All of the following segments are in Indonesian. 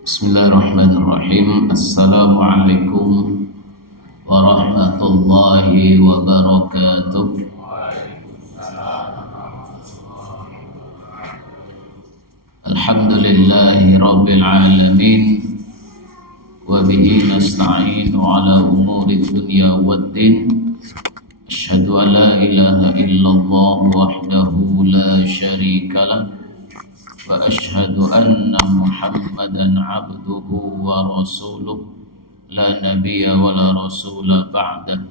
Bismillahirrahmanirrahim. Assalamualaikum warahmatullahi wabarakatuh. Alhamdulillahi rabbil alamin, wa bihi nasta'inu ala umuri dunya waddin. Asyhadu an la ilaha illallah wahdahu la syarika lah, wa asyhadu anna Muhammadan abduhu wa rasuluh, la nabiyya wa la rasula ba'dah.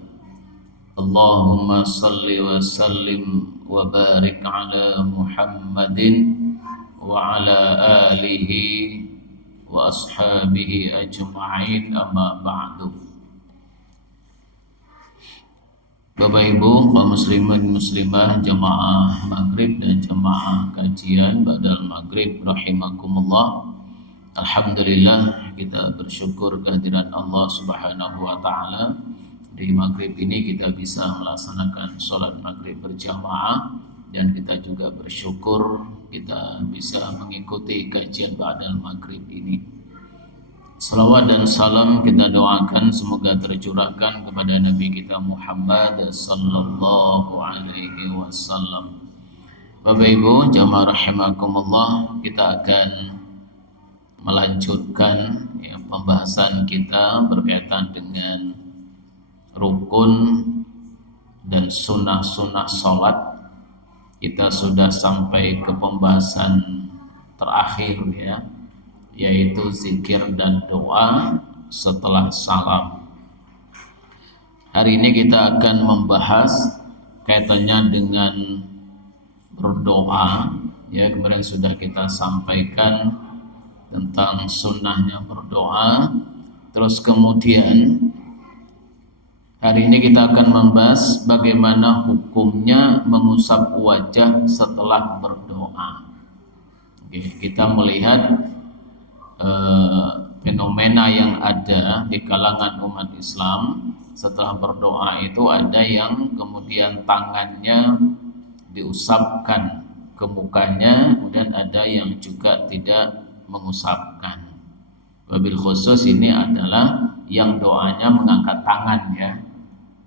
Allahumma salli wa sallim wa barik ala Muhammadin wa ala alihi wa ashabihi ajma'in, amma ba'du. Bapak Ibu kaum muslimin muslimah, jamaah maghrib dan jamaah kajian ba'dal maghrib rahimakumullah. Alhamdulillah, kita bersyukur kehadiran Allah Subhanahu wa taala. Di maghrib ini kita bisa melaksanakan sholat maghrib berjamaah, dan kita juga bersyukur kita bisa mengikuti kajian ba'dal maghrib ini. Salawat dan salam kita doakan semoga tercurahkan kepada Nabi kita Muhammad sallallahu alaihi wasallam. Bapak Ibu jamaah rahimakumullah, kita akan melanjutkan pembahasan kita berkaitan dengan rukun dan sunnah-sunnah sholat. Kita sudah sampai ke pembahasan terakhir yaitu zikir dan doa setelah salam. Hari ini kita akan membahas kaitannya dengan berdoa. Kemarin sudah kita sampaikan tentang sunnahnya berdoa. Terus kemudian hari ini kita akan membahas bagaimana hukumnya mengusap wajah setelah berdoa. Kita melihat fenomena yang ada di kalangan umat Islam. Setelah berdoa itu ada yang kemudian tangannya diusapkan ke mukanya, kemudian ada yang juga tidak mengusapkan. Wabil khusus ini adalah yang doanya mengangkat tangan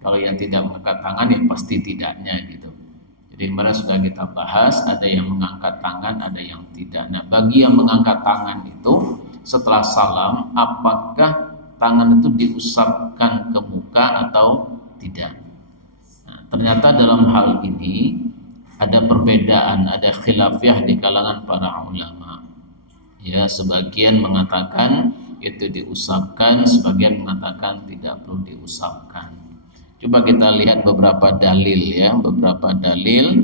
Kalau yang tidak mengangkat tangan ya pasti tidaknya gitu. Jadi kemarin sudah kita bahas, ada yang mengangkat tangan, ada yang tidak. Nah, bagi yang mengangkat tangan itu setelah salam, apakah tangan itu diusapkan ke muka atau tidak? Nah, ternyata dalam hal ini ada perbedaan, ada khilafiyah di kalangan para ulama. Sebagian mengatakan itu diusapkan, sebagian mengatakan tidak perlu diusapkan. Coba kita lihat beberapa dalil beberapa dalil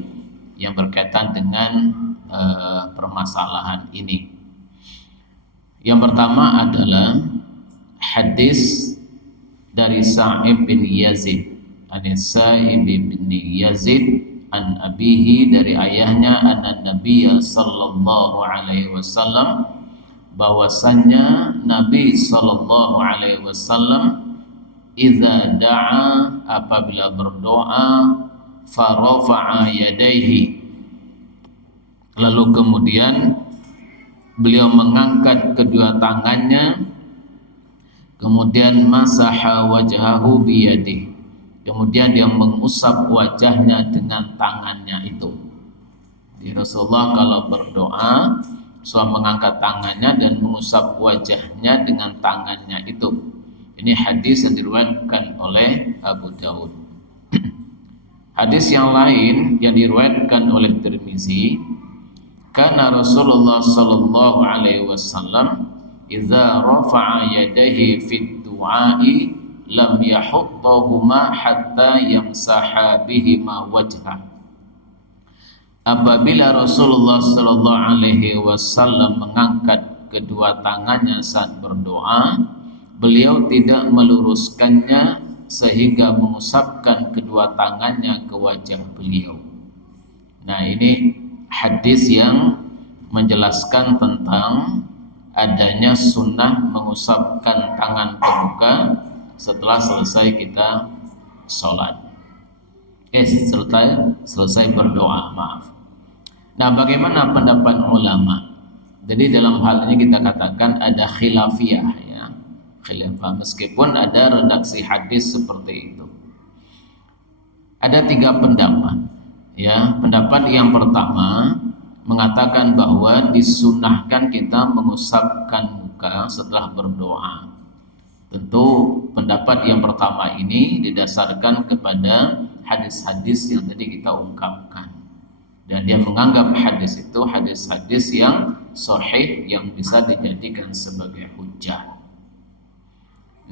yang berkaitan dengan permasalahan ini. Yang pertama adalah hadis dari Sa'ib bin Yazid, Sa'ib bin Yazid an abihi, dari ayahnya, anna Nabiya sallallahu alaihi wasallam, bahwasannya Nabi sallallahu alaihi wasallam idza da'a, apabila berdoa, farafa'a yadaihi, lalu kemudian beliau mengangkat kedua tangannya, kemudian masaha wajhahu biyadihi, kemudian dia mengusap wajahnya dengan tangannya itu. Di Rasulullah kalau berdoa selalu mengangkat tangannya dan mengusap wajahnya dengan tangannya itu. Ini hadis yang diriwayatkan oleh Abu Daud. Hadis yang lain yang diriwayatkan oleh Tirmizi, karena Rasulullah sallallahu alaihi wasallam idza rafa'a yadayhi fid du'a'i lam yahuttahuma hatta yamsaha bihima wajhah. Apabila Rasulullah sallallahu alaihi wasallam mengangkat kedua tangannya saat berdoa, beliau tidak meluruskannya sehingga mengusapkan kedua tangannya ke wajah beliau. Nah, ini hadis yang menjelaskan tentang adanya sunnah mengusapkan tangan ke muka setelah selesai kita sholat. Selesai berdoa, maaf. Nah, bagaimana pendapat ulama? Jadi dalam hal ini kita katakan ada khilafiyah ya, khilafah meskipun ada redaksi hadis seperti itu. Ada 3 pendapat ya. Pendapat yang pertama mengatakan bahwa disunahkan kita mengusapkan muka setelah berdoa. Tentu pendapat yang pertama ini didasarkan kepada hadis-hadis yang tadi kita ungkapkan, dan dia menganggap hadis itu hadis-hadis yang sahih yang bisa dijadikan sebagai hujjah.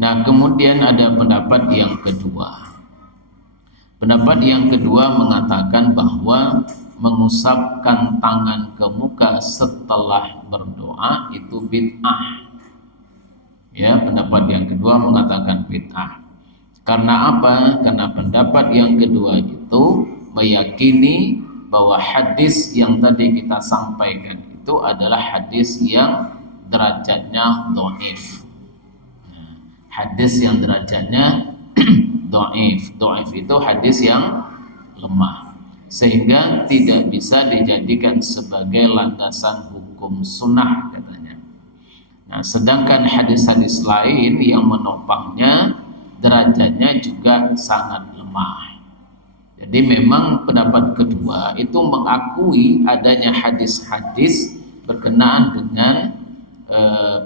Nah, kemudian ada pendapat yang kedua. Pendapat yang kedua mengatakan bahwa mengusapkan tangan ke muka setelah berdoa itu bid'ah. Ya, pendapat yang kedua mengatakan bid'ah. Karena apa? Karena pendapat yang kedua itu meyakini bahwa hadis yang tadi kita sampaikan itu adalah hadis yang derajatnya dhaif. Hadis yang derajatnya dhaif. Dhaif itu hadis yang lemah, sehingga tidak bisa dijadikan sebagai landasan hukum sunnah katanya. Nah, sedangkan hadis-hadis lain yang menopangnya derajatnya juga sangat lemah. Jadi memang pendapat kedua itu mengakui adanya hadis-hadis berkenaan dengan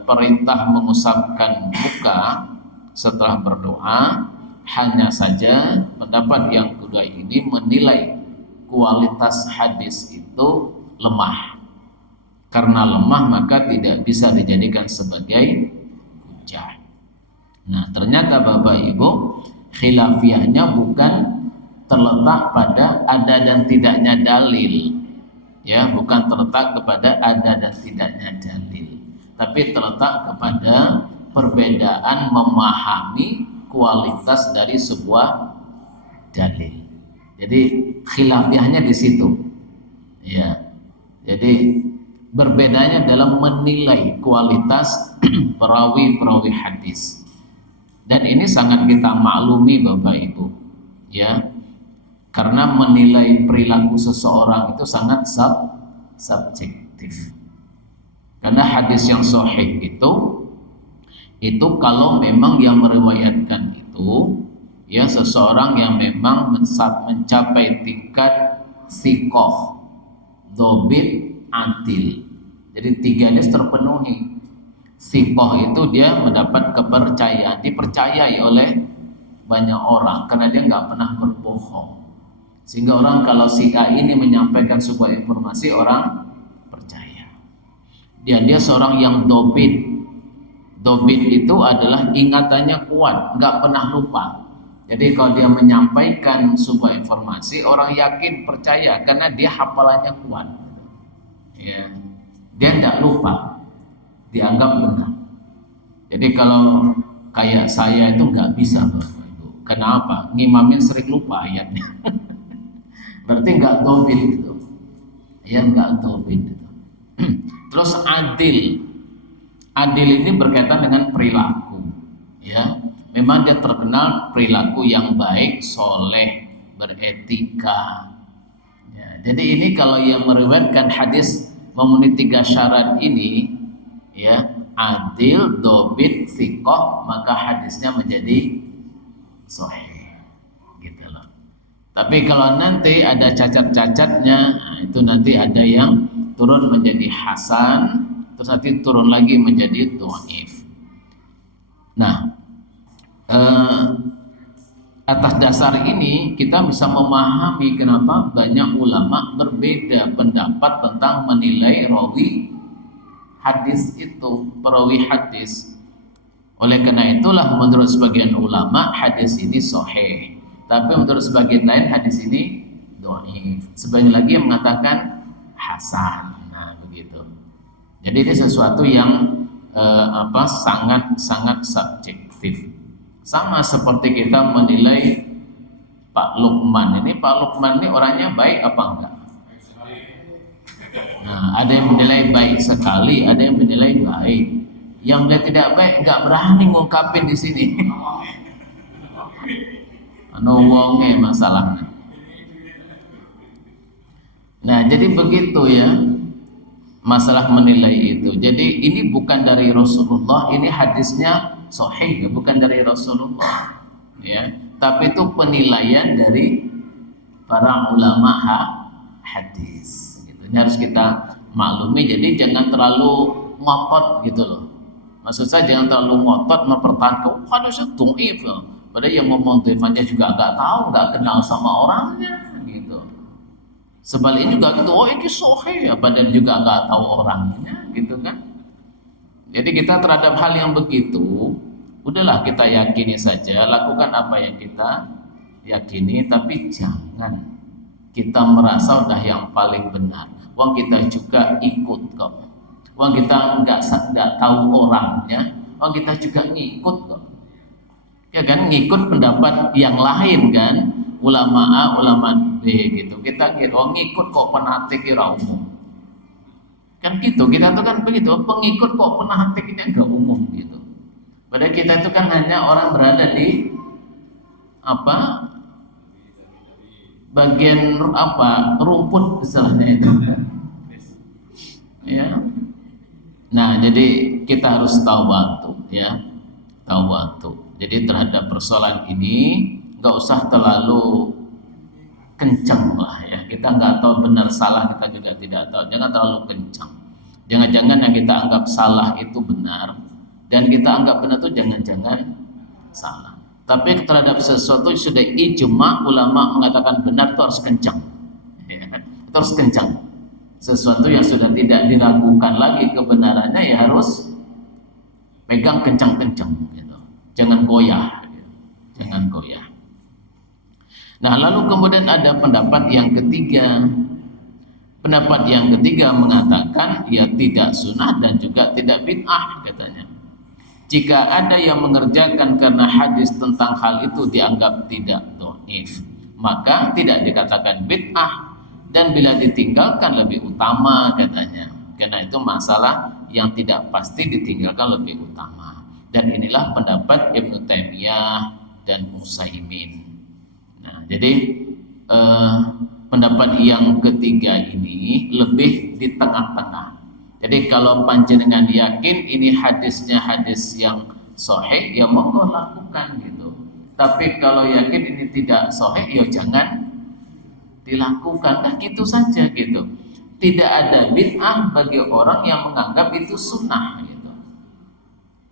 perintah mengusapkan muka setelah berdoa. Hanya saja pendapat yang kedua ini menilai kualitas hadis itu lemah. Karena lemah maka tidak bisa dijadikan sebagai hujjah. Nah, ternyata Bapak Ibu, khilafiyahnya bukan terletak pada ada dan tidaknya dalil. Ya, bukan terletak kepada ada dan tidaknya dalil, tapi terletak kepada perbedaan memahami kualitas dari sebuah dalil. Jadi khilafiyahnya di situ. Ya. Jadi berbedanya dalam menilai kualitas perawi-perawi hadis. Dan ini sangat kita maklumi Bapak Ibu, ya. Karena menilai perilaku seseorang itu sangat subjektif. Karena hadis yang sahih itu kalau memang yang meriwayatkan itu ya seseorang yang memang mencapai tingkat thiqah, dhabit, adil. Jadi 3 ini terpenuhi. Thiqah itu dia mendapat kepercayaan, dipercayai oleh banyak orang karena dia nggak pernah berbohong. Sehingga orang kalau si A ini menyampaikan sebuah informasi, orang percaya. Dia seorang yang dhabit. Dhabit itu adalah ingatannya kuat, nggak pernah lupa. Jadi kalau dia menyampaikan sebuah informasi, orang yakin percaya karena dia hafalannya kuat. Ya, dia tidak lupa, dianggap benar. Jadi kalau kayak saya itu nggak bisa, Bapak Ibu. Kenapa? Ngimamin sering lupa ayatnya. Berarti nggak dhabit gitu. Ya, nggak dhabit. Terus adil. Adil ini berkaitan dengan perilaku. Ya, memang dia terkenal perilaku yang baik, soleh, beretika. Ya, jadi ini kalau yang meriwayatkan hadis memenuhi 3 syarat ini, ya, adil, dhabit, thiqah, maka hadisnya menjadi sahih, gitu loh. Tapi kalau nanti ada cacat-cacatnya, nah itu nanti ada yang turun menjadi hasan, terus nanti turun lagi menjadi dhaif. Nah, atas dasar ini kita bisa memahami kenapa banyak ulama berbeda pendapat tentang menilai rawi hadis itu, perawi hadis. Oleh karena itulah menurut sebagian ulama hadis ini sahih, tapi menurut sebagian lain hadis ini dhaif. Sebagian lagi yang mengatakan hasan. Nah, begitu. Jadi ini sesuatu yang sangat subjektif. Sama seperti kita menilai Pak Lukman ini. Pak Lukman ini orangnya baik apa enggak? Nah, ada yang menilai baik sekali, ada yang menilai baik. Yang menilai tidak baik enggak berani ngungkapin di sini. Anu wonge masalahnya. Nah, jadi begitu ya. masalah menilai itu. Jadi ini bukan dari Rasulullah, ini hadisnya sahih, bukan dari Rasulullah, ya. Tapi itu penilaian dari para ulama hadis. Gitu. Ini harus kita maklumi. Jadi jangan terlalu ngotot gitu loh. Maksud saya jangan terlalu ngotot mempertahankan hadisnya dhaif. Padahal yang ngomong dhaifnya juga nggak tahu, nggak kenal sama orangnya gitu. Sebaliknya juga gitu, oh ini sahih ya, padahal juga nggak tahu orangnya gitu kan. Jadi kita terhadap hal yang begitu, udahlah kita yakini saja, lakukan apa yang kita yakini, tapi jangan kita merasa udah yang paling benar. Wong kita juga ikut kok. Wong kita nggak tahu orangnya, wong kita juga ngikut kok. Ya kan, ngikut pendapat yang lain kan, ulama A, ulama B gitu. Kita kira ngikut kok penatik kira umum. Kan gitu, kita tuh kan begitu, pengikut kok penatik ini enggak umum gitu. Padahal kita itu kan hanya orang berada di apa? Bagian apa? Rumput istilahnya itu. Ya. Nah, jadi kita harus tawadu ya. Tawadu. Jadi terhadap persoalan ini nggak usah terlalu kencang lah ya. Kita nggak tahu benar salah, kita juga tidak tahu. Jangan terlalu kencang. Jangan-jangan yang kita anggap salah itu benar, dan kita anggap benar itu jangan-jangan salah. Tapi terhadap sesuatu sudah ijma, ulama mengatakan benar itu harus kencang. Ya, itu harus kencang. Sesuatu yang sudah tidak diragukan lagi kebenarannya ya harus pegang kencang-kencang. Gitu. Jangan goyah. Gitu. Jangan goyah. Nah, lalu kemudian ada pendapat yang ketiga. Pendapat yang ketiga mengatakan ya tidak sunnah dan juga tidak bid'ah katanya. Jika ada yang mengerjakan karena hadis tentang hal itu dianggap tidak dhaif, maka tidak dikatakan bid'ah, dan bila ditinggalkan lebih utama katanya. Karena itu masalah yang tidak pasti ditinggalkan lebih utama. Dan inilah pendapat Ibnu Taimiyah dan Utsaimin. Nah, jadi pendapat yang ketiga ini lebih di tengah-tengah. Jadi kalau panjenengan yakin ini hadisnya hadis yang sahih, ya monggo lakukan gitu. Tapi kalau yakin ini tidak sahih, ya jangan dilakukan. Nah gitu saja gitu. Tidak ada bid'ah bagi orang yang menganggap itu sunnah gitu.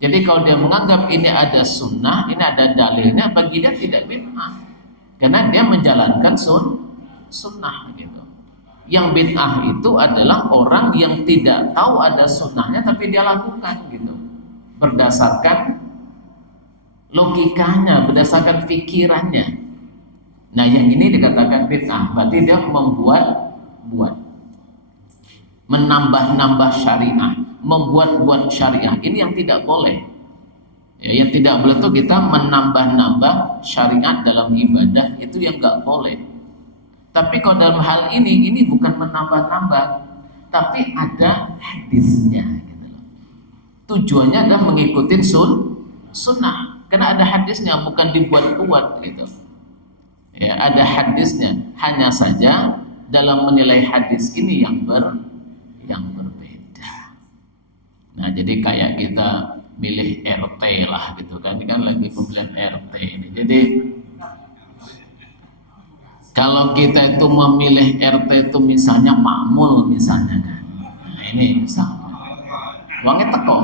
Jadi kalau dia menganggap ini ada sunnah, ini ada dalilnya, bagi dia tidak bid'ah. Karena dia menjalankan sunnah gitu. Yang bid'ah itu adalah orang yang tidak tahu ada sunnahnya tapi dia lakukan gitu. Berdasarkan logikanya, berdasarkan pikirannya. Nah yang ini dikatakan bid'ah, berarti dia membuat menambah-nambah syariah, membuat-buat syariah. Ini yang tidak boleh. Ya, yang tidak boleh itu kita menambah-nambah syariat dalam ibadah, itu yang nggak boleh. Tapi kalau dalam hal ini bukan menambah-nambah, tapi ada hadisnya. Gitu. Tujuannya adalah mengikuti sunnah, karena ada hadisnya, bukan dibuat-buat gitu. Ya, ada hadisnya. Hanya saja dalam menilai hadis ini yang berbeda. Nah, jadi kayak kita milih RT lah gitu kan, ini kan lagi pemilihan RT ini. Jadi kalau kita itu memilih RT itu misalnya makmul misalnya kan, nah ini misalnya uangnya teko,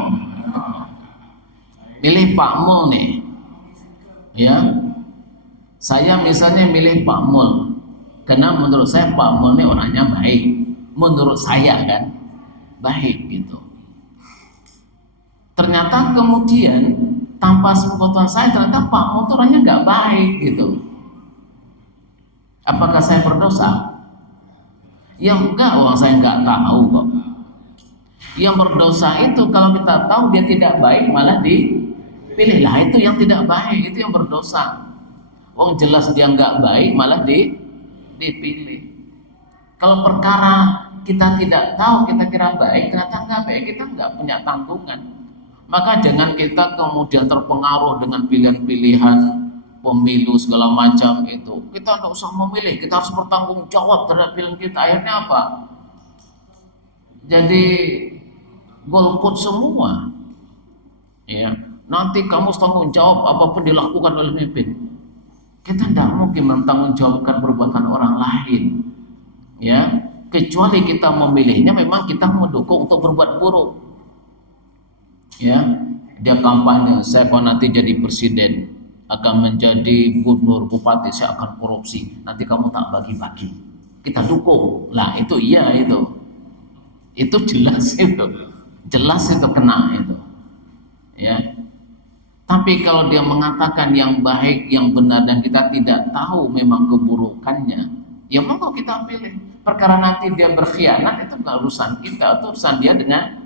milih makmul nih ya, saya misalnya milih Pak Mul karena menurut saya Pak Mul ini orangnya baik, menurut saya kan baik gitu. Ternyata kemudian tanpa sepengetahuan saya ternyata Pak Mul itu orangnya nggak baik gitu. Apakah saya berdosa? Ya enggak, orang saya nggak tahu kok. Yang berdosa itu kalau kita tahu dia tidak baik malah dipilih, lah itu yang tidak baik, itu yang berdosa. Wong jelas dia nggak baik malah dipilih. Kalau perkara kita tidak tahu, kita kira baik, ternyata nggak baik, kita nggak punya tanggungan. Maka jangan kita kemudian terpengaruh dengan pilihan-pilihan pemilu segala macam itu. Kita tidak usah memilih, kita harus bertanggung jawab terhadap pilihan kita. Akhirnya apa? jadi golput semua. Ya, nanti kamu tanggung jawab apapun dilakukan oleh pemimpin. Kita tidak mungkin mempertanggungjawabkan perbuatan orang lain. Ya, kecuali kita memilihnya memang kita mendukung untuk berbuat buruk. Ya, dia kampanye, saya kalau nanti jadi presiden akan menjadi gubernur, bupati, saya akan korupsi. Nanti kamu tak bagi-bagi. Kita dukung. Lah itu iya itu. Itu jelas itu. Jelas itu kena itu. Ya. Tapi kalau dia mengatakan yang baik, yang benar dan kita tidak tahu memang keburukannya, ya monggo kita pilih. Perkara nanti dia berkhianat itu bukan urusan kita, itu urusan dia dengan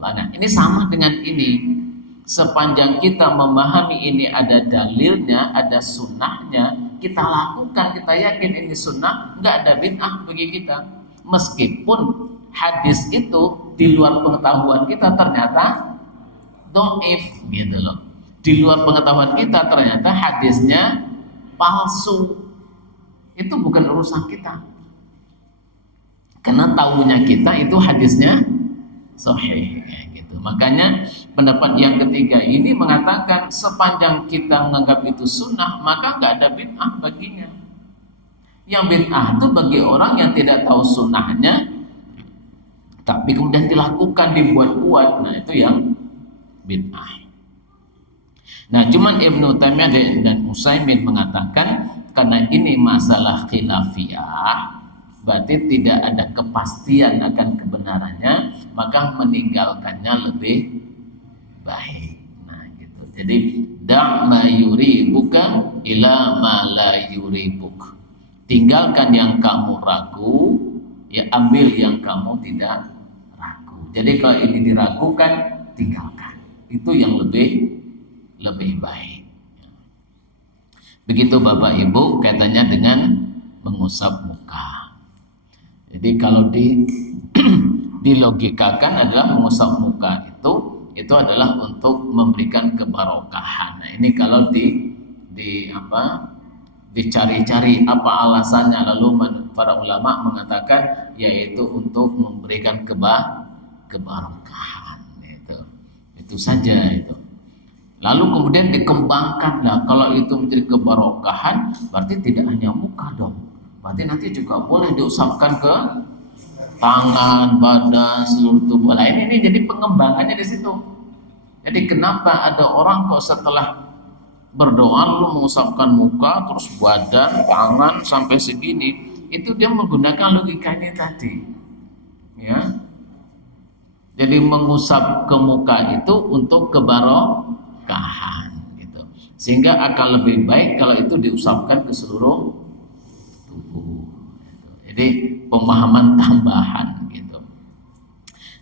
Allah. Nah, ini sama dengan ini. Sepanjang kita memahami ini ada dalilnya, ada sunnahnya, kita lakukan, kita yakin ini sunnah, nggak ada bid'ah bagi kita. Meskipun hadis itu di luar pengetahuan kita ternyata dhaif gitu loh. Di luar pengetahuan kita ternyata hadisnya palsu. Itu bukan urusan kita. Karena tahunya kita itu hadisnya sahih gitu. Makanya pendapat yang ketiga ini mengatakan sepanjang kita menganggap itu sunnah maka nggak ada bid'ah baginya. Yang bid'ah itu bagi orang yang tidak tahu sunnahnya tapi kemudian dilakukan, dibuat-buat. Nah itu yang bid'ah. Nah cuman Ibnu Taimiyah dan Utsaimin mengatakan karena ini masalah khilafiyah, berarti tidak ada kepastian akan kebenarannya, maka meninggalkannya lebih baik. Nah gitu. Jadi da' ma yuribuka ila ma la yuribuk. Tinggalkan yang kamu ragu, ya ambil yang kamu tidak ragu. Jadi kalau ini diragukan, tinggalkan. Itu yang lebih baik. Begitu Bapak Ibu kaitannya dengan mengusap muka. Jadi kalau dilogikakan adalah mengusap muka itu adalah untuk memberikan kebarokahan. Nah, ini kalau dicari-cari apa alasannya, lalu para ulama mengatakan yaitu untuk memberikan kebarokahan. Itu saja itu. Lalu kemudian dikembangkan, nah kalau itu menjadi kebarokahan berarti tidak hanya muka dong, berarti nanti juga boleh diusapkan ke tangan, badan, seluruh tubuh. Nah ini jadi pengembangannya di situ. Jadi kenapa ada orang kok setelah berdoa lalu mengusapkan muka, terus badan, tangan sampai segini, itu dia menggunakan logikanya tadi, ya. Jadi mengusap ke muka itu untuk kebarokahan gitu. Sehingga akan lebih baik kalau itu diusapkan ke seluruh tubuh. Jadi pemahaman tambahan gitu.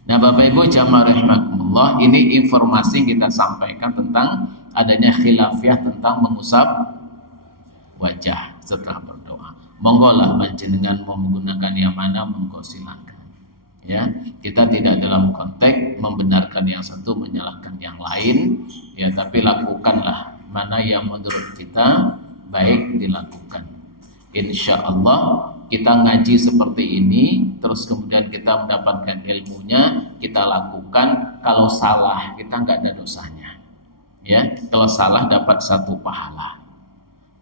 Nah, Bapak Ibu jamaah rahimakumullah, ini informasi yang kita sampaikan tentang adanya khilafiyah tentang mengusap wajah setelah berdoa. Monggo lah panjenengan mau menggunakan yang mana, monggo silakan. Ya, kita tidak dalam konteks membenarkan yang satu menyalahkan yang lain, ya, tapi lakukanlah mana yang menurut kita baik dilakukan. Insya Allah kita ngaji seperti ini, terus kemudian kita mendapatkan ilmunya, kita lakukan. Kalau salah kita nggak ada dosanya, ya. Kalau salah dapat 1 pahala,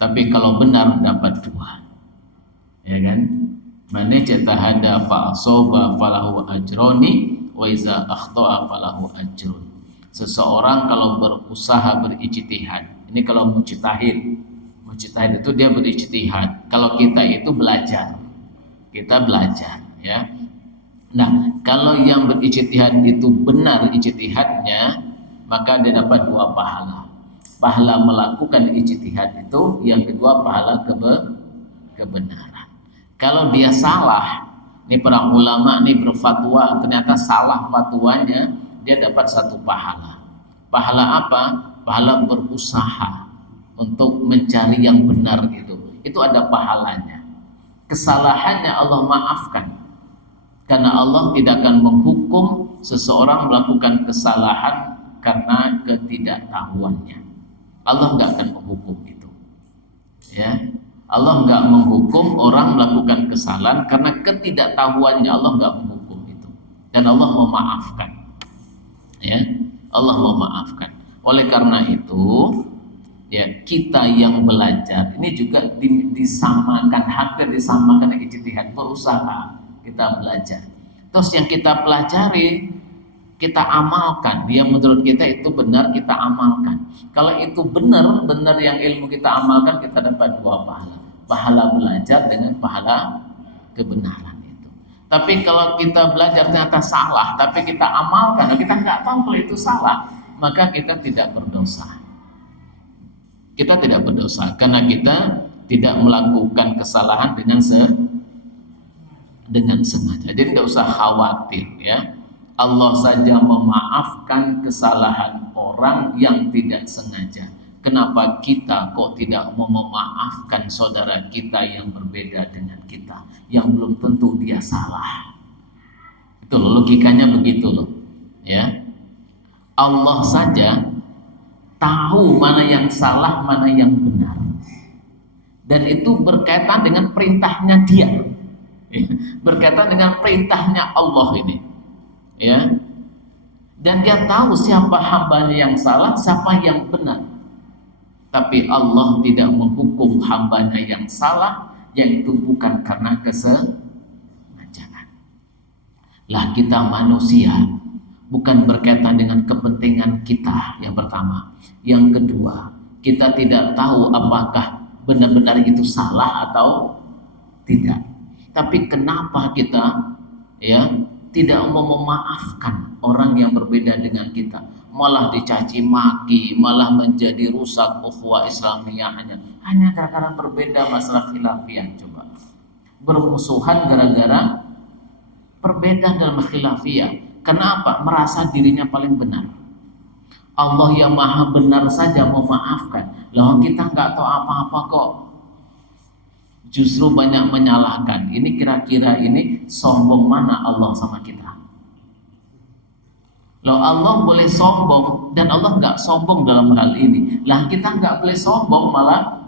tapi kalau benar dapat 2, ya kan? Man ijtahada fa asaba falahu ajroni wa iza akhta'a falahu ajrun. Seseorang kalau berusaha berijtihad, ini kalau mujtahid itu dia berijtihad. Kalau kita itu belajar, kita belajar, ya. Nah, kalau yang berijtihad itu benar ijtihadnya, maka dia dapat 2 pahala. Pahala melakukan ijtihad itu, yang kedua pahala kebenaran. Kalau dia salah, ini para ulama nih berfatwa, ternyata salah fatwanya, dia dapat 1 pahala. Pahala apa? Pahala berusaha untuk mencari yang benar gitu. Itu ada pahalanya. Kesalahannya Allah maafkan. Karena Allah tidak akan menghukum seseorang melakukan kesalahan karena ketidaktahuannya. Allah nggak akan menghukum itu. Ya. Allah nggak menghukum orang melakukan kesalahan karena ketidaktahuannya. Allah nggak menghukum itu. dan Allah memaafkan. Ya, Allah memaafkan. Oleh karena itu, ya, kita yang belajar ini juga disamakan, hampir disamakan dengan ijtihad, berusaha kita belajar. Terus yang kita pelajari kita amalkan, dia menurut kita itu benar, kita amalkan. Kalau itu benar yang ilmu kita amalkan, kita dapat 2 pahala. Pahala belajar dengan pahala kebenaran itu. Tapi kalau kita belajar ternyata salah, tapi kita amalkan, kita nggak tahu kalau itu salah, maka kita tidak berdosa. Kita tidak berdosa karena kita tidak melakukan kesalahan dengan sengaja. Jadi tidak usah khawatir, ya. Allah saja memaafkan kesalahan orang yang tidak sengaja. Kenapa kita kok tidak mau memaafkan saudara kita yang berbeda dengan kita, yang belum tentu dia salah? Itu logikanya begitu loh, ya. Allah saja tahu mana yang salah, mana yang benar, dan itu berkaitan dengan perintahnya dia, berkaitan dengan perintahnya Allah ini, ya. Dan dia tahu siapa hambanya yang salah, siapa yang benar. Tapi Allah tidak menghukum hambanya yang salah, yaitu bukan karena kesengajaan. Lah kita manusia, bukan berkaitan dengan kepentingan kita, yang pertama. Yang kedua, kita tidak tahu apakah benar-benar itu salah atau tidak. Tapi kenapa kita, ya, tidak mau memaafkan orang yang berbeda dengan kita, malah dicaci maki, malah menjadi rusak ukhuwah Islamiyah hanya gara-gara berbeda masalah khilafiyah. Coba bermusuhan gara-gara perbedaan dalam khilafiyah. Kenapa? Merasa dirinya paling benar. Allah yang maha benar saja memaafkan, lalu kita nggak tahu apa-apa kok, justru banyak menyalahkan. Ini kira-kira ini sombong mana Allah sama kita? Loh, Allah boleh sombong dan Allah nggak sombong dalam hal ini. Lah kita nggak boleh sombong malah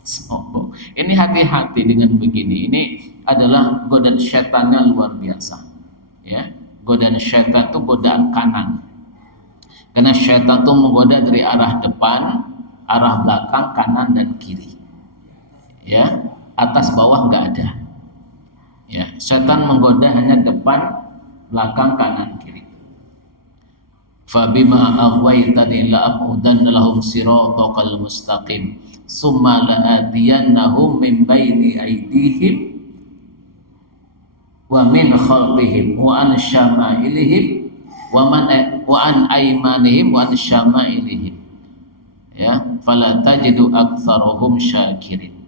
sombong. Ini hati-hati dengan begini. Ini adalah godaan syaitannya luar biasa. Ya, godaan syaitan itu godaan kanan. Karena syaitan itu menggoda dari arah depan, arah belakang, kanan dan kiri. Ya, atas bawah nggak ada. Ya, setan menggoda hanya depan, belakang, kanan, kiri. Fabima aghwaytani la'aqudanna lahum siratal mustaqim summa la'atiyannahum min baini aydihim wa min khalfihim wa an syama'ilihim wa an aymanihim wa an syama'ilihim, ya, fala tajidu aktsarahum syakirin.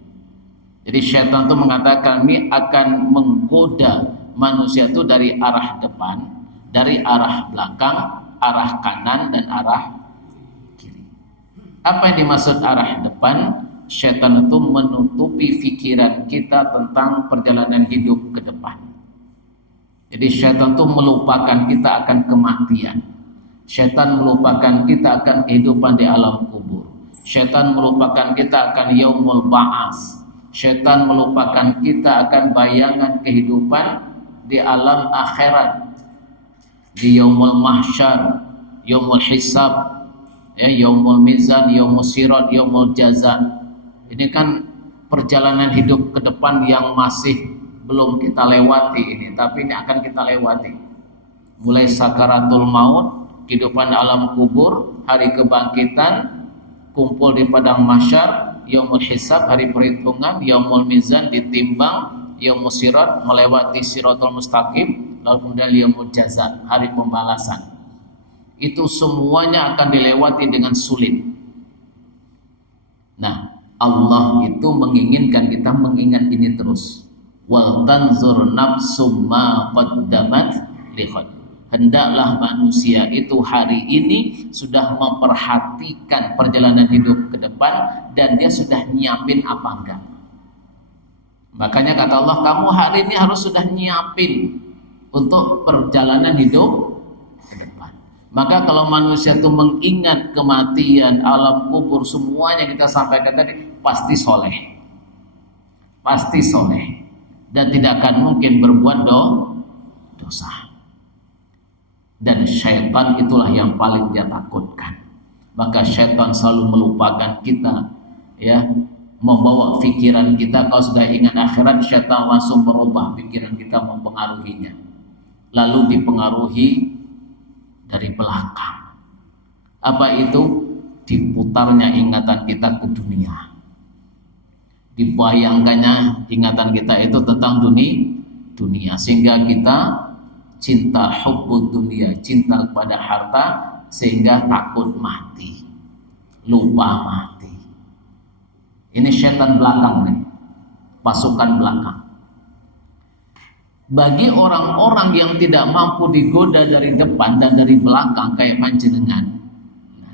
Jadi syaitan itu mengatakan kami akan menggoda manusia itu dari arah depan, dari arah belakang, arah kanan dan arah kiri. Apa yang dimaksud arah depan? Syaitan itu menutupi pikiran kita tentang perjalanan hidup ke depan. Jadi syaitan itu melupakan kita akan kematian. Syaitan melupakan kita akan kehidupan di alam kubur. Syaitan melupakan kita akan yaumul ba'ats. Syaitan melupakan kita akan bayangan kehidupan di alam akhirat, di yaumul mahsyar, yaumul hisab, ya, yaumul mizan, yaumul sirat, yaumul jaza. Ini kan perjalanan hidup ke depan yang masih belum kita lewati ini, tapi ini akan kita lewati. Mulai sakaratul maut, kehidupan alam kubur, hari kebangkitan, kumpul di padang mahsyar, yaumul hisab, hari perhitungan, yaumul mizan, ditimbang, yaumul sirat, melewati siratul mustaqim, lalu kemudian yaumul jaza, hari pembalasan. Itu semuanya akan dilewati dengan sulit. Nah, Allah itu menginginkan kita mengingat ini terus. Wal tanzur nafsum ma qaddamat lighad. Hendaklah manusia itu hari ini sudah memperhatikan perjalanan hidup ke depan dan dia sudah nyiapin apa enggak. Makanya kata Allah, kamu hari ini harus sudah nyiapin untuk perjalanan hidup ke depan. Maka kalau manusia itu mengingat kematian, alam kubur, semuanya kita sampaikan tadi, pasti soleh. Pasti soleh. Dan tidak akan mungkin berbuat dosa. dan syaitan itulah yang paling dia takutkan. Maka syaitan selalu melupakan kita, ya, membawa pikiran kita. Kalau sudah ingat akhirat, syaitan langsung merubah pikiran kita, mempengaruhinya, lalu dipengaruhi dari belakang. Apa itu? Diputarnya ingatan kita ke dunia, dibayangkannya ingatan kita itu tentang dunia, sehingga kita cinta hubbud dunia, cinta kepada harta, sehingga takut mati, lupa mati. Ini syaitan belakang nih, pasukan belakang. Bagi orang-orang yang tidak mampu digoda dari depan dan dari belakang kayak panjenengan,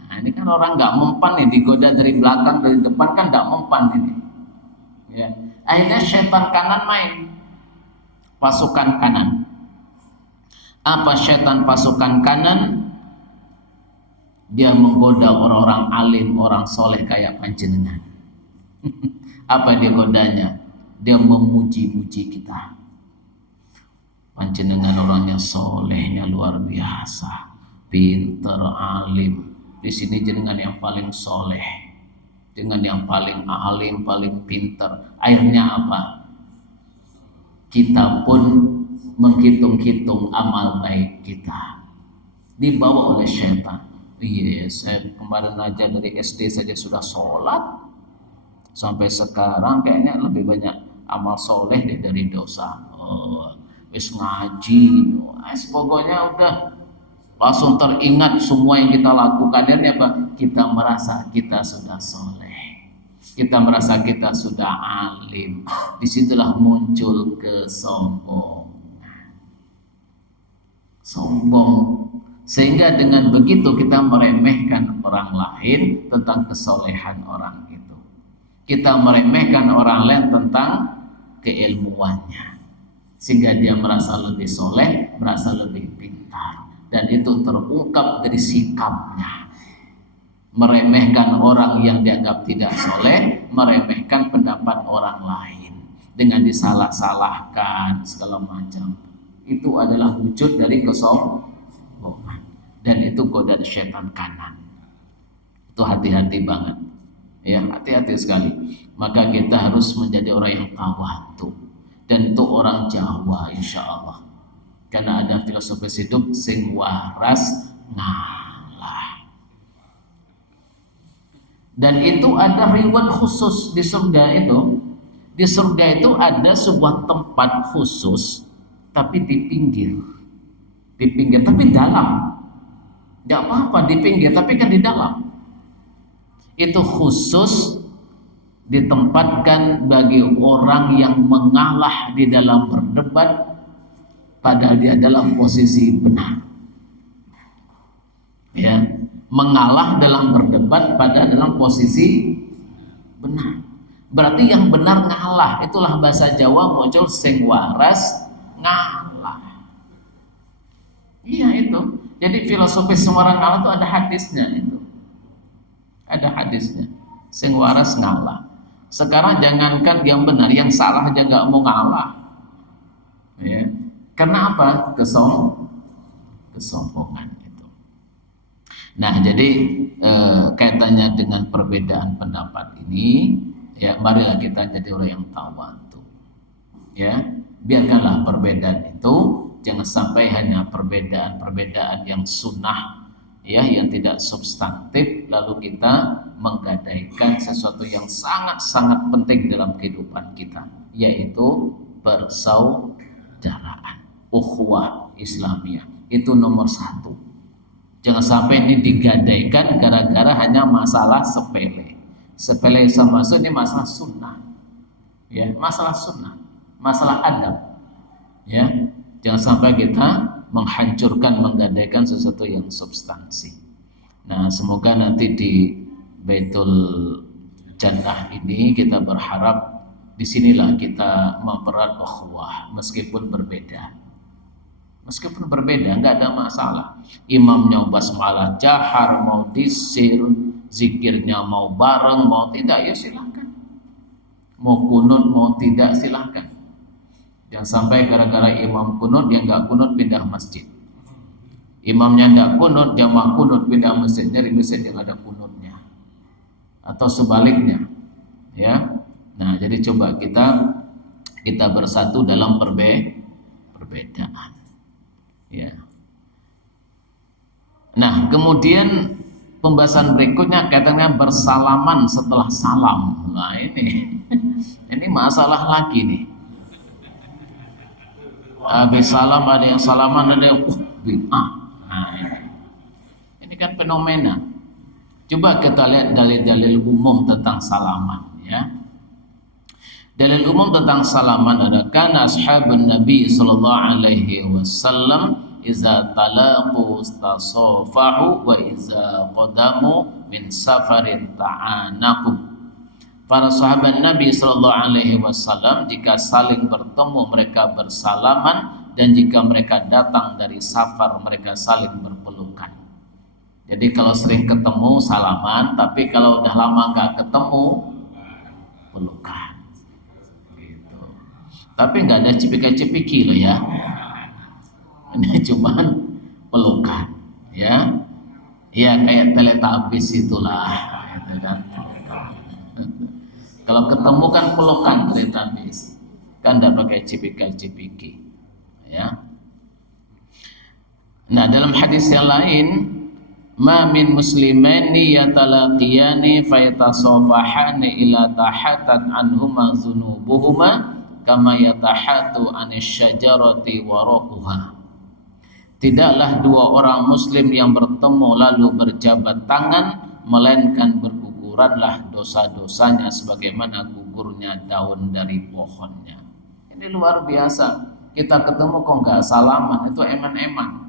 nah ini kan orang nggak mempan nih, digoda dari belakang dari depan kan nggak mempan ini, ya. Akhirnya syaitan kanan main, pasukan kanan. Apa syaitan pasukan kanan? Dia menggoda orang-orang alim, orang soleh kayak panjenengan. Apa dia godanya? Dia memuji-muji kita. Panjenengan orangnya solehnya luar biasa, pinter, alim. Di sini jenengan yang paling soleh, dengan yang paling alim, paling pinter. Akhirnya apa? Kita pun menghitung-hitung amal baik kita, dibawa oleh syaitan. Iya, saya kemarin aja dari SD saja sudah sholat, sampai sekarang kayaknya lebih banyak amal soleh dari dosa. Wis ngaji, pokoknya udah langsung teringat semua yang kita lakukan. Dan apa? Kita merasa kita sudah soleh, kita merasa kita sudah alim. Disitulah muncul sombong, sehingga dengan begitu kita meremehkan orang lain tentang kesolehan orang itu. Kita meremehkan orang lain tentang keilmuannya, sehingga dia merasa lebih soleh, merasa lebih pintar. Dan itu terungkap dari sikapnya, meremehkan orang yang dianggap tidak soleh, meremehkan pendapat orang lain dengan disalah-salahkan segala macam. Itu adalah wujud dari kesombongan, dan itu godaan syaitan kanan. Itu hati-hati banget, ya, hati-hati sekali. Maka kita harus menjadi orang yang tawadhu, dan itu orang Jawa insya Allah, karena ada filosofis hidup sing waras ngalah. Dan itu ada reward khusus di surga itu. Di surga itu ada sebuah tempat khusus, tapi di pinggir, tapi dalam. Gak apa-apa di pinggir, tapi kan di dalam. Itu khusus ditempatkan bagi orang yang mengalah di dalam berdebat, padahal dia dalam posisi benar. Ya, mengalah dalam berdebat padahal dalam posisi benar. Berarti yang benar ngalah. Itulah bahasa Jawa muncul sing waras ngalah. Iya itu. Jadi filosofi Semarang ngalah itu ada hadisnya itu. Ada hadisnya. Sing waras ngalah. Sekarang jangankan yang benar, yang salah aja nggak mau ngalah. Ya. Karena apa? Kesombongan itu. Nah, jadi kaitannya dengan perbedaan pendapat ini, ya, marilah kita jadi orang yang tawadhu. Ya, biarkanlah perbedaan itu jangan sampai hanya perbedaan yang sunnah, ya, yang tidak substantif, lalu kita menggadaikan sesuatu yang sangat-sangat penting dalam kehidupan kita, yaitu persaudaraan, ukhuwah Islamiyah. Itu nomor satu. Jangan sampai ini digadaikan gara-gara hanya masalah sepele. Sepele sama maksud ini masalah sunnah, ya, masalah sunnah, masalah adab, ya. Jangan sampai kita menghancurkan, menggadaikan sesuatu yang substansi. Nah, semoga nanti di Baitul Jannah ini kita berharap disinilah kita mempererat ukhuwah meskipun berbeda. Meskipun berbeda, nggak ada masalah. Imamnya basmalah jahar, mau disir, zikirnya mau bareng, mau tidak, ya silahkan. Mau kunut, mau tidak, silahkan. Jangan sampai gara-gara imam kunut, yang nggak kunut pindah masjid. Imamnya tidak kunut, jamaah kunut, pindah masjid dari masjid yang ada kunutnya, atau sebaliknya, ya. Nah, jadi coba kita bersatu dalam perbedaan, ya. Nah, kemudian pembahasan berikutnya kaitannya bersalaman setelah salam. Nah, ini masalah lagi nih. Habis salam ada yang salaman, ada yang bid'ah. Nah, ini kan fenomena. Coba kita lihat dalil-dalil umum tentang salaman, ya. Dalil umum tentang salaman ada kana ashabun Nabi sallallahu alaihi wasallam iza talaqu istasafahu wa iza qadamu min safarin ta'anaku. Para sahabat Nabi sallallahu alaihi wasallam jika saling bertemu mereka bersalaman, dan jika mereka datang dari safar mereka saling berpelukan. Jadi kalau sering ketemu salaman, tapi kalau udah lama nggak ketemu pelukan. Gitu. Tapi nggak ada cipika-cipiki loh ya. Ini cuman pelukan, ya. Ya kayak Teletubbies itulah, gitu kan. Kalau ketemu kan pelukan Teletubbies, kan tidak pakai cipika-cipiki, ya. Nah, dalam hadis yang lain, ma min muslimaini yatalaqiyani fayatasafahani ila tahatat anhuma zunubuhuma kama yatahatu anisyajarati waraquha. Tidaklah dua orang muslim yang bertemu lalu berjabat tangan, melainkan berguguranlah dosa-dosanya sebagaimana gugurnya daun dari pohonnya. Ini luar biasa. Kita ketemu kok nggak salaman, itu eman-eman,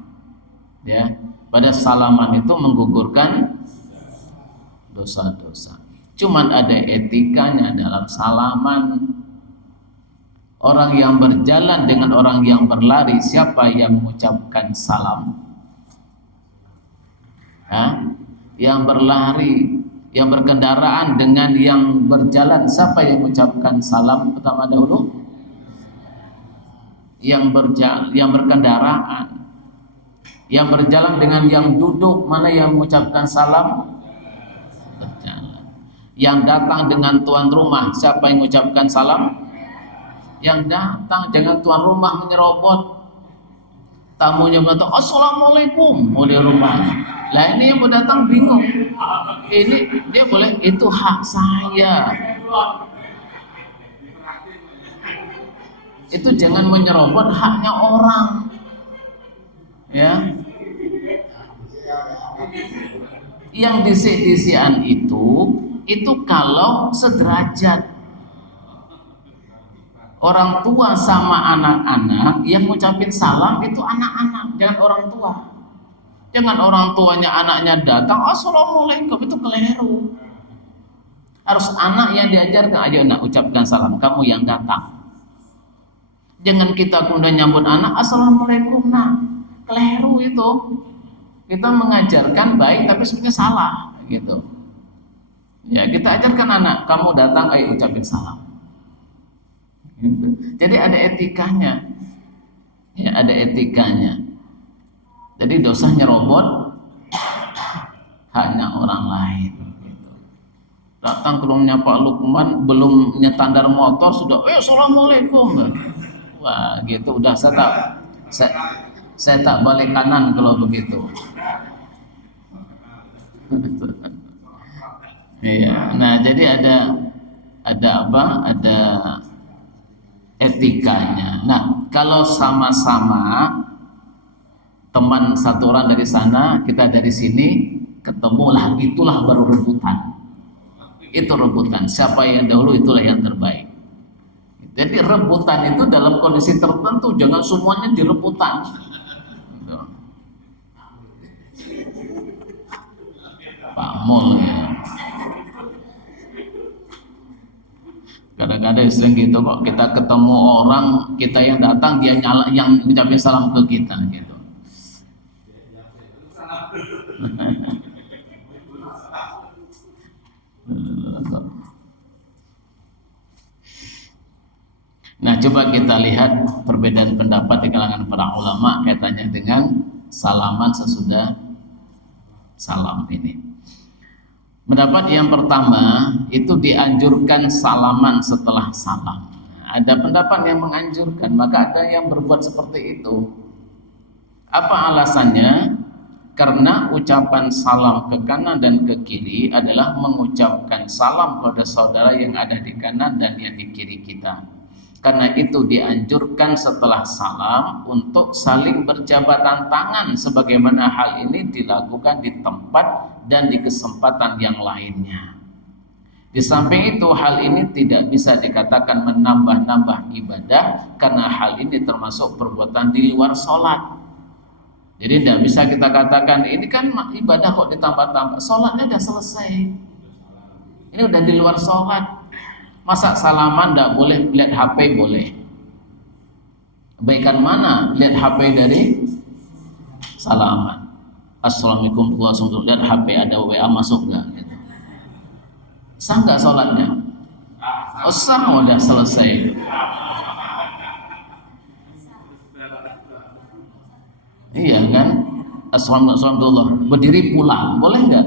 ya. Pada salaman itu menggugurkan dosa-dosa. Cuman ada etikanya dalam salaman. Orang yang berjalan dengan orang yang berlari, siapa yang mengucapkan salam? Yang berlari, yang berkendaraan dengan yang berjalan, siapa yang mengucapkan salam pertama dahulu? Yang berkendaraan. Yang berjalan dengan yang duduk, mana yang mengucapkan salam? Berjalan. Yang datang dengan tuan rumah, siapa yang mengucapkan salam? Yang datang, jangan tuan rumah menyerobot. Tamunya mengatakan assalamualaikum, mau di rumah. Lah ini yang mau datang bingung. Ini dia boleh, itu hak saya. Itu jangan menyerobot haknya orang. Ya. Yang disik-disian itu kalau sederajat. Orang tua sama anak-anak yang ngucapin salam itu anak-anak, jangan orang tua. Jangan orang tuanya anaknya datang assalamualaikum, itu keliru. Harus anak yang diajarkan, ayo nak ucapkan salam, kamu yang datang. Jangan kita kemudian nyambut anak assalamualaikum, nah keliru itu. Kita mengajarkan baik tapi sebenarnya salah, gitu. Ya kita ajarkan anak, kamu datang ayo ucapin salam. Gitu. Jadi ada etikanya, ya ada etikanya. Jadi dosa nyerobot haknya orang lain. Gitu. Datang ke rumahnya Pak Lukman, belum nyetandar motor sudah, assalamualaikum. Wah, gitu udah saya tak balik kanan kalau begitu. Iya. Nah, jadi ada apa? Ada etikanya. Nah, kalau sama-sama teman satu orang dari sana, kita dari sini, ketemulah, itulah baru rebutan. Itu rebutan. Siapa yang dahulu itulah yang terbaik. Jadi rebutan itu dalam kondisi tertentu, jangan semuanya direbutan. Pak Mul ya. Kadang-kadang sering gitu kok, kita ketemu orang, kita yang datang, dia yang ucapin salam ke kita gitu. Nah, coba kita lihat perbedaan pendapat di kalangan para ulama kaitannya dengan salaman sesudah salam ini. Pendapat yang pertama itu dianjurkan salaman setelah salam. Ada pendapat yang menganjurkan, maka ada yang berbuat seperti itu. Apa alasannya? Karena ucapan salam ke kanan dan ke kiri adalah mengucapkan salam kepada saudara yang ada di kanan dan yang di kiri kita. Karena itu dianjurkan setelah salam untuk saling berjabatan tangan, sebagaimana hal ini dilakukan di tempat dan di kesempatan yang lainnya. Di samping itu, hal ini tidak bisa dikatakan menambah-nambah ibadah, karena hal ini termasuk perbuatan di luar sholat. Jadi tidak bisa kita katakan ini kan ibadah kok ditambah-tambah, sholatnya sudah selesai, ini udah di luar sholat. Masa salaman tidak boleh, lihat HP boleh? Kebaikan mana lihat HP dari salaman? Assalamualaikum warahmatullahi wabarakatuh, lihat HP ada WA masuk nggak? Gitu. Sah nggak sholatnya? Oh sah, udah selesai. Iya kan? Assalamualaikum, berdiri pulang, boleh nggak?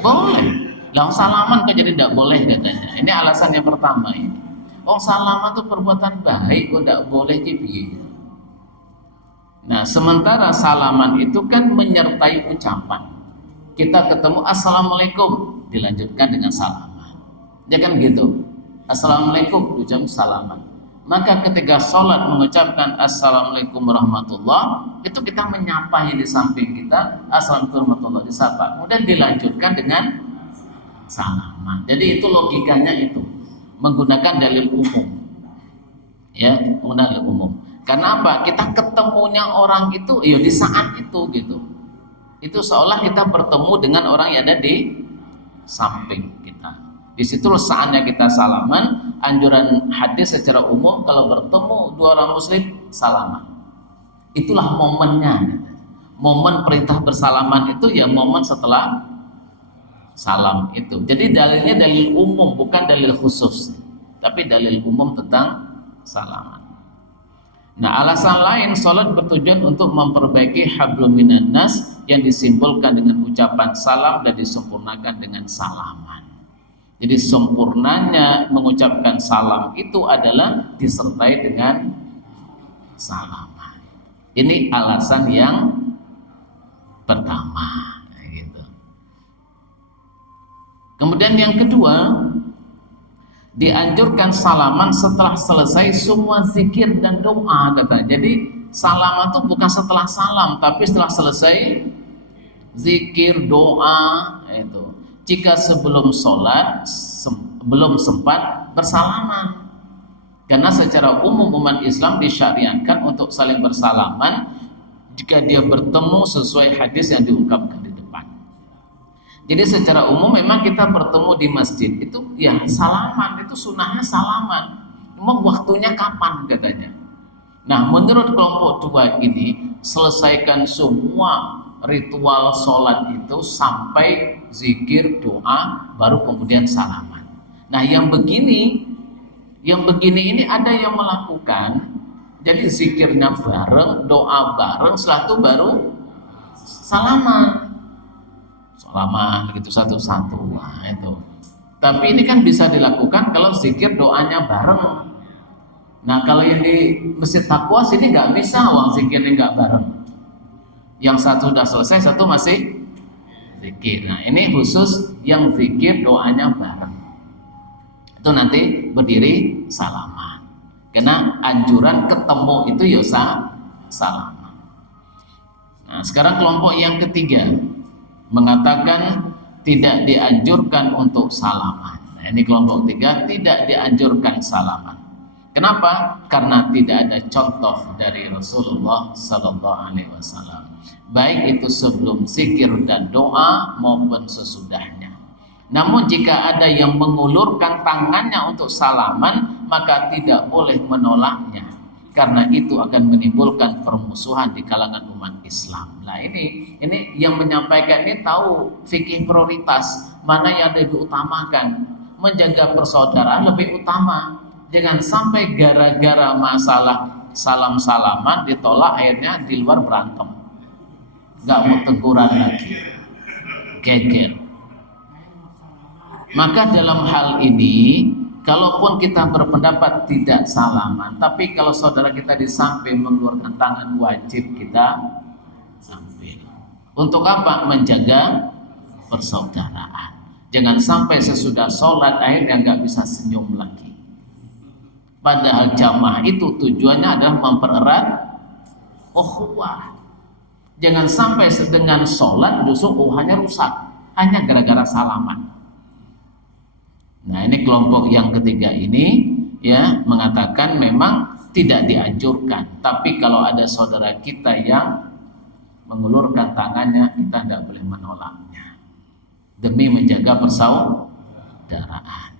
Boleh. Lah salaman kok jadi tidak boleh katanya. Ini alasan yang pertama ini. Oh salaman itu perbuatan baik, kok tidak boleh jadi. Nah sementara salaman itu kan menyertai ucapan. Kita ketemu assalamualaikum, dilanjutkan dengan salaman. Ya kan gitu. Assalamualaikum, ucap salaman. Maka ketika sholat mengucapkan assalamualaikum warahmatullah, itu kita menyapa yang di samping kita, assalamualaikum warahmatullah, disapa. Kemudian dilanjutkan dengan salaman. Jadi itu logikanya itu menggunakan dalil umum, ya, menggunakan dalil umum. Karena apa? Kita ketemunya orang itu, ya di saat itu gitu. Itu seolah kita bertemu dengan orang yang ada di samping kita. Di situ saatnya kita salaman. Anjuran hadis secara umum kalau bertemu dua orang muslim salaman. Itulah momennya. Momen perintah bersalaman itu ya momen setelah salam itu. Jadi dalilnya dalil umum, bukan dalil khusus, tapi dalil umum tentang salaman. Nah, alasan lain, sholat bertujuan untuk memperbaiki hablum minan nas yang disimbolkan dengan ucapan salam dan disempurnakan dengan salaman. Jadi sempurnanya mengucapkan salam itu adalah disertai dengan salaman. Ini alasan yang pertama. Gitu. Kemudian yang kedua, dianjurkan salaman setelah selesai semua zikir dan doa, kata. Jadi salaman itu bukan setelah salam, tapi setelah selesai zikir, doa itu. Jika sebelum sholat belum sempat bersalaman, karena secara umum umat Islam disyariatkan untuk saling bersalaman jika dia bertemu sesuai hadis yang diungkapkan di depan. Jadi secara umum memang kita bertemu di masjid itu ya salaman, itu sunnahnya salaman. Memang waktunya kapan katanya. Nah menurut kelompok dua ini, selesaikan semua ritual sholat itu sampai zikir, doa, baru kemudian salaman. Nah yang begini ini ada yang melakukan, jadi zikirnya bareng, doa bareng, setelah itu baru salaman gitu satu-satu. Nah, itu. Tapi ini kan bisa dilakukan kalau zikir doanya bareng. Nah kalau yang di Masjid Taqwa sini nggak bisa, zikirnya nggak bareng. Yang satu sudah selesai, satu masih zikir. Nah ini khusus yang zikir doanya bareng. Itu nanti berdiri salaman. Karena anjuran ketemu itu ya salaman. Nah sekarang kelompok yang ketiga mengatakan tidak dianjurkan untuk salaman. Nah ini kelompok ketiga, tidak dianjurkan salaman. Kenapa? Karena tidak ada contoh dari Rasulullah SAW, baik itu sebelum zikir dan doa maupun sesudahnya. Namun jika ada yang mengulurkan tangannya untuk salaman, maka tidak boleh menolaknya, karena itu akan menimbulkan permusuhan di kalangan umat Islam. Nah ini yang menyampaikan ini tahu fikih prioritas, mana yang lebih diutamakan. Menjaga persaudaraan lebih utama. Jangan sampai gara-gara masalah salam-salaman ditolak, akhirnya di luar berantem. nggak mau teguran lagi, geger. Maka dalam hal ini, kalaupun kita berpendapat tidak salaman, tapi kalau saudara kita di samping mengeluarkan tangan, wajib kita sambil. Untuk apa? Menjaga persaudaraan. Jangan sampai sesudah sholat akhirnya nggak bisa senyum lagi. Padahal jamaah itu tujuannya adalah mempererat ukhuwah. Jangan sampai dengan sholat justru ukhuwahnya rusak hanya gara-gara salaman. Nah, ini kelompok yang ketiga ini ya mengatakan memang tidak dianjurkan, tapi kalau ada saudara kita yang mengulurkan tangannya, kita tidak boleh menolaknya demi menjaga persaudaraan.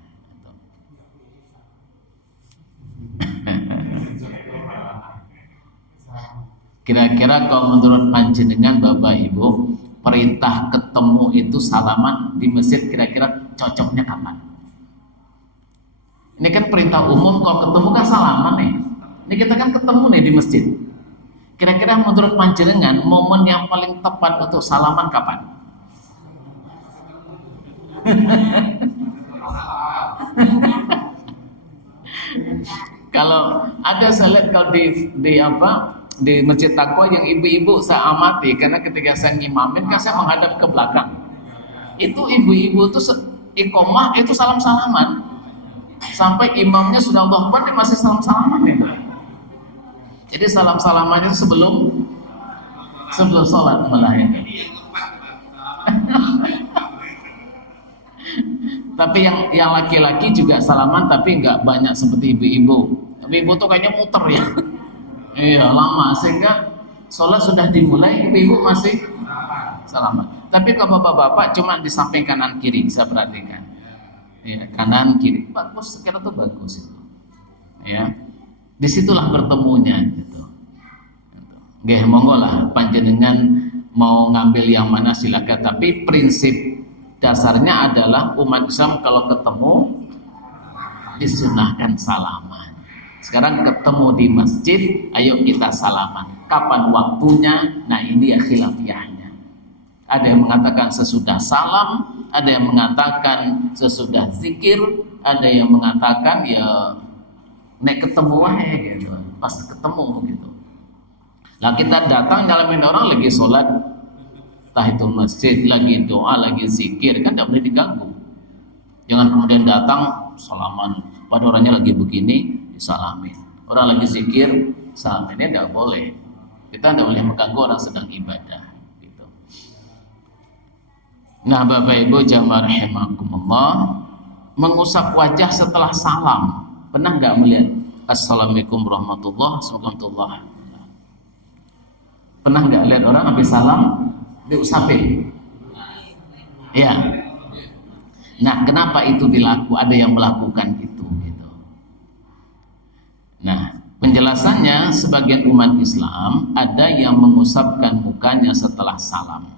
Kira-kira kalau menurut panjenengan Bapak Ibu, perintah ketemu itu salaman di masjid kira-kira cocoknya kapan? Ini kan perintah umum, kalau ketemu kan salaman nih. Ini kita kan ketemu nih di masjid. Kira-kira menurut panjenengan momen yang paling tepat untuk salaman kapan? Kalau ada saya lihat kalau di Masjid Taqwa yang ibu-ibu saya amati, karena ketika saya ngimamin kan saya menghadap ke belakang. Itu ibu-ibu itu iqomah itu salam-salaman. Sampai imamnya sudah Allahu Akbar dia masih salam-salaman itu. Jadi salam-salaman itu sebelum sholat malah itu. Tapi yang laki-laki juga salaman, tapi nggak banyak seperti ibu-ibu. Ibu tuh kayaknya muter ya. Iya, lama sehingga sholat sudah dimulai ibu-ibu masih salaman. Tapi kalau bapak-bapak cuma di samping kanan kiri, saya perhatikan. Ya, kanan kiri bagus, sekira tuh bagus itu. Ya, disitulah bertemunya gitu. Nggih, monggo lah panjenengan mau ngambil yang mana silakan, tapi prinsip dasarnya adalah umat Islam kalau ketemu disunahkan salaman. Sekarang ketemu di masjid, ayo kita salaman. Kapan waktunya? Nah, ini ya khilafiyahnya. Ada yang mengatakan sesudah salam, ada yang mengatakan sesudah zikir, ada yang mengatakan ya nek ketemu aja gitu, pas ketemu gitu. Nah, kita datang nyalamin orang lagi sholat tahiyatul masjid, lagi doa, lagi zikir, kan tidak boleh diganggu. Jangan kemudian datang salaman, pada orangnya lagi begini disalamin. Orang lagi zikir, salaminnya tidak boleh. Kita tidak boleh mengganggu orang sedang ibadah. Nah, Bapak Ibu jamaah rahimakumullah, mengusap wajah setelah salam, pernah nggak melihat assalamualaikum warahmatullahi wabarakatuh? Pernah nggak lihat orang habis salam diusapin? Ya. Nah, kenapa itu dilakukan? Ada yang melakukan itu gitu. Nah, penjelasannya sebagian umat Islam ada yang mengusapkan mukanya setelah salam.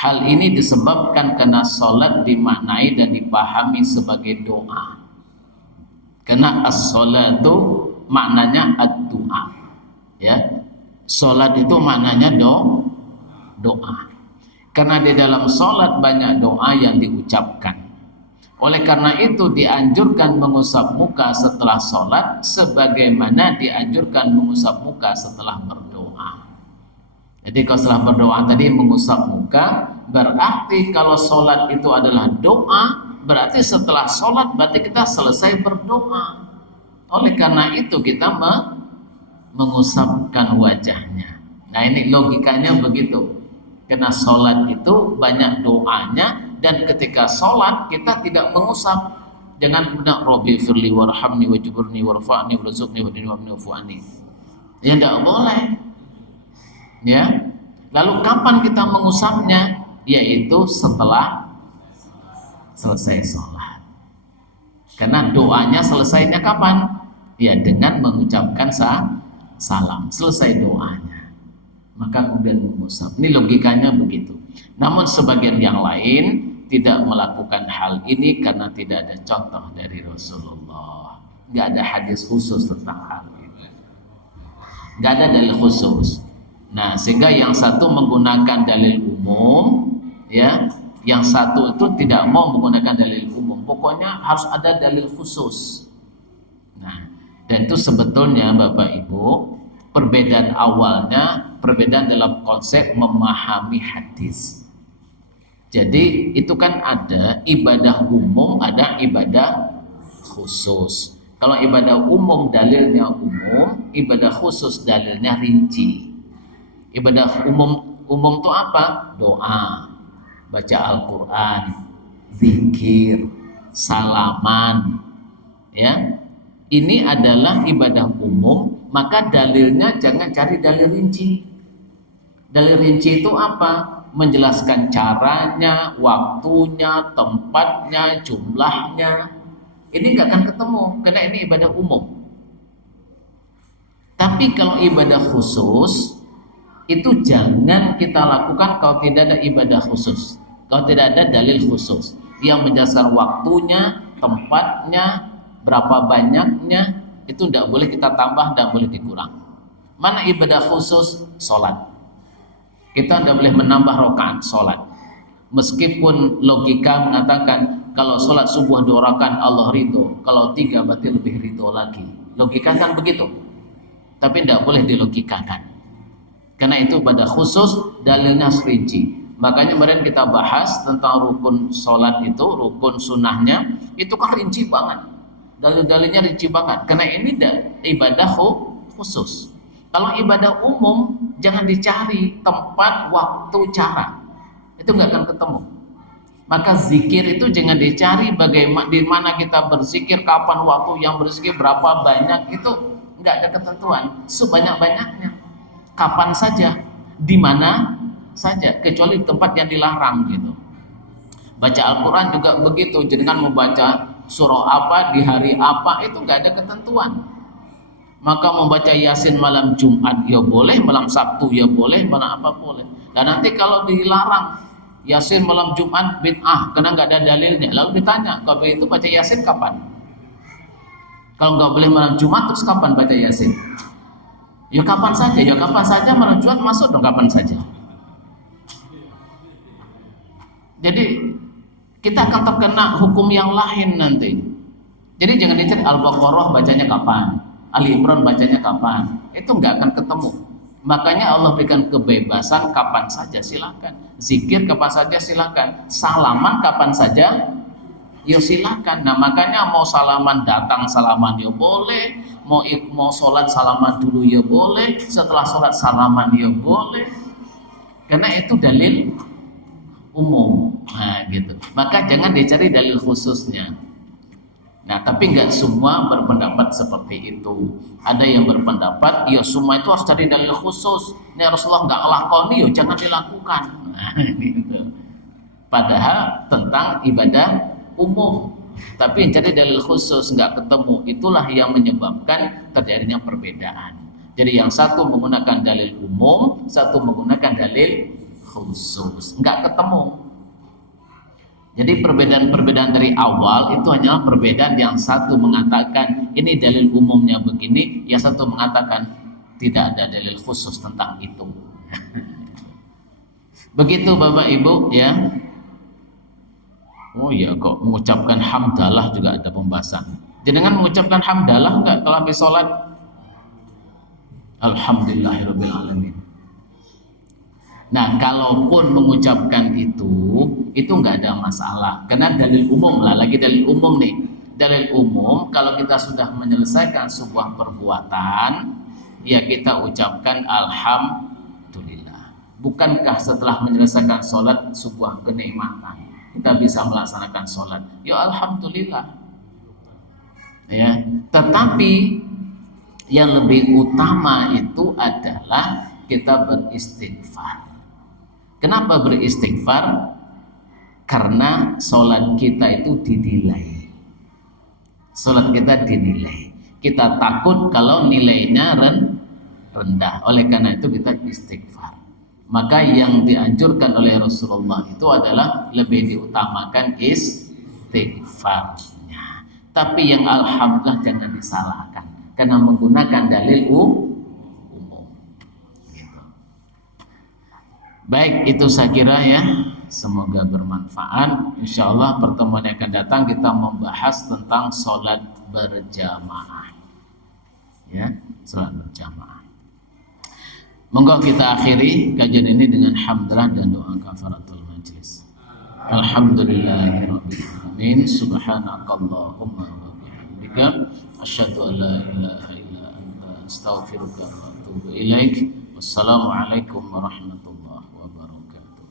Hal ini disebabkan karena sholat dimaknai dan dipahami sebagai doa. Karena as-sholatu maknanya ad-doa. Ya, sholat itu maknanya doa. Karena di dalam sholat banyak doa yang diucapkan. Oleh karena itu dianjurkan mengusap muka setelah sholat, sebagaimana dianjurkan mengusap muka setelah berdoa. Jadi kalau setelah berdoa tadi mengusap muka, berarti kalau sholat itu adalah doa, berarti setelah sholat berarti kita selesai berdoa. Oleh karena itu kita mengusapkan wajahnya. Nah, ini logikanya begitu. Karena sholat itu banyak doanya, dan ketika sholat kita tidak mengusap. Jangan kemudian Robbi firli warhamni wajburni warfa'ni warzuqni wadini wa'fu'ani. Ya tidak boleh. Ya, lalu kapan kita mengusapnya? Yaitu setelah selesai sholat. Karena doanya selesainya kapan? Ya, dengan mengucapkan salam. Selesai doanya, maka kemudian mengusap. Ini logikanya begitu. Namun sebagian yang lain tidak melakukan hal ini karena tidak ada contoh dari Rasulullah. Nggak ada hadis khusus tentang hal ini. Nggak ada dalil khusus. Nah, sehingga yang satu menggunakan dalil umum, ya, yang satu itu tidak mau menggunakan dalil umum. Pokoknya harus ada dalil khusus. Nah, dan itu sebetulnya Bapak Ibu, perbedaan awalnya perbedaan dalam konsep memahami hadis. Jadi itu kan ada ibadah umum, ada ibadah khusus. Kalau ibadah umum dalilnya umum, ibadah khusus dalilnya rinci. Ibadah umum itu apa? Doa, baca Al-Quran, zikir, salaman, ya. Ini adalah ibadah umum, maka dalilnya jangan cari dalil rinci. Dalil rinci itu apa? Menjelaskan caranya, waktunya, tempatnya, jumlahnya. Ini nggak akan ketemu, karena ini ibadah umum. Tapi kalau ibadah khusus, itu jangan kita lakukan kalau tidak ada ibadah khusus, kalau tidak ada dalil khusus yang menjelaskan waktunya, tempatnya, berapa banyaknya. Itu tidak boleh kita tambah, tidak boleh dikurang. Mana ibadah khusus? Sholat. Kita tidak boleh menambah rakaat sholat, meskipun logika mengatakan kalau sholat subuh 2 rakaat Allah ridho, kalau 3 berarti lebih ridho lagi. Logika kan begitu, tapi tidak boleh dilogikakan. Karena itu pada khusus dalilnya rinci. Makanya kemarin kita bahas tentang rukun sholat itu, rukun sunnahnya itu kan rinci banget. Dalil-dalilnya rinci banget. Karena ini ibadah khusus. Kalau ibadah umum jangan dicari tempat, waktu, cara. Itu nggak akan ketemu. Maka zikir itu jangan dicari bagaimana di mana kita berzikir, kapan waktu yang berzikir, berapa banyak, itu nggak ada ketentuan. Sebanyak-banyaknya. Kapan saja, di mana saja, kecuali tempat yang dilarang gitu. Baca Al-Quran juga begitu, jangan membaca surah apa di hari apa, itu nggak ada ketentuan. Maka membaca Yasin malam Jumat ya boleh, malam Sabtu ya boleh, malam apa boleh. Dan nanti kalau dilarang Yasin malam Jumat bid'ah karena nggak ada dalilnya, lalu ditanya kalau itu baca Yasin kapan? Kalau nggak boleh malam Jumat, terus kapan baca Yasin? Ya kapan saja malam Jumat masuk dong kapan saja. Jadi kita akan terkena hukum yang lain nanti. Jadi jangan dicari Al-Baqarah bacanya kapan, Ali Imran bacanya kapan, itu nggak akan ketemu. Makanya Allah berikan kebebasan kapan saja silakan, zikir kapan saja silakan, salaman kapan saja ya silakan. Nah makanya mau salaman datang salaman ya boleh, mau sholat salaman dulu ya boleh, setelah sholat salaman ya boleh, karena itu dalil umum. Nah gitu, maka jangan dicari dalil khususnya. Nah tapi nggak semua berpendapat seperti itu. Ada yang berpendapat ya semua itu harus cari dalil khusus. Ini Rasulullah nggak lakoni, ya jangan dilakukan. Nah, gitu. Padahal tentang ibadah umum, tapi yang jadi dalil khusus nggak ketemu, itulah yang menyebabkan terjadinya perbedaan. Jadi yang satu menggunakan dalil umum, satu menggunakan dalil khusus, nggak ketemu. Jadi perbedaan-perbedaan dari awal itu hanyalah perbedaan yang satu mengatakan ini dalil umumnya begini, yang satu mengatakan tidak ada dalil khusus tentang itu. Begitu Bapak Ibu ya. Oh iya, kok mengucapkan hamdalah juga ada pembahasan. Jangan mengucapkan hamdalah enggak kalau habis sholat? Alhamdulillahirabbil alamin. Nah, kalaupun mengucapkan itu enggak ada masalah. Karena dalil umum lah, lagi dalil umum nih. Dalil umum kalau kita sudah menyelesaikan sebuah perbuatan, ya kita ucapkan alhamdulillah. Bukankah setelah menyelesaikan sholat sebuah kenikmatan? Kita bisa melaksanakan sholat, ya alhamdulillah ya. Tetapi yang lebih utama itu adalah kita beristighfar. Kenapa beristighfar? Karena sholat kita itu dinilai. Sholat kita dinilai. Kita takut kalau nilainya rendah. Oleh karena itu kita istighfar. Maka yang dianjurkan oleh Rasulullah itu adalah lebih diutamakan istighfarnya. Tapi yang alhamdulillah jangan disalahkan karena menggunakan dalil umum. Gitu. Baik, itu saya kira ya. Semoga bermanfaat. Insya Allah pertemuan yang akan datang kita membahas tentang sholat berjamaah. Ya, sholat berjamaah. Monggo kita akhiri kajian ini dengan hamdalah dan doa kafaratul majlis. Alhamdulillahirabbil alamin. Subhanakallahumma wa bihamdika asyhadu an la ilaha illa anta astaghfiruka wa atubu ilaik. Wassalamualaikum warahmatullahi wabarakatuh.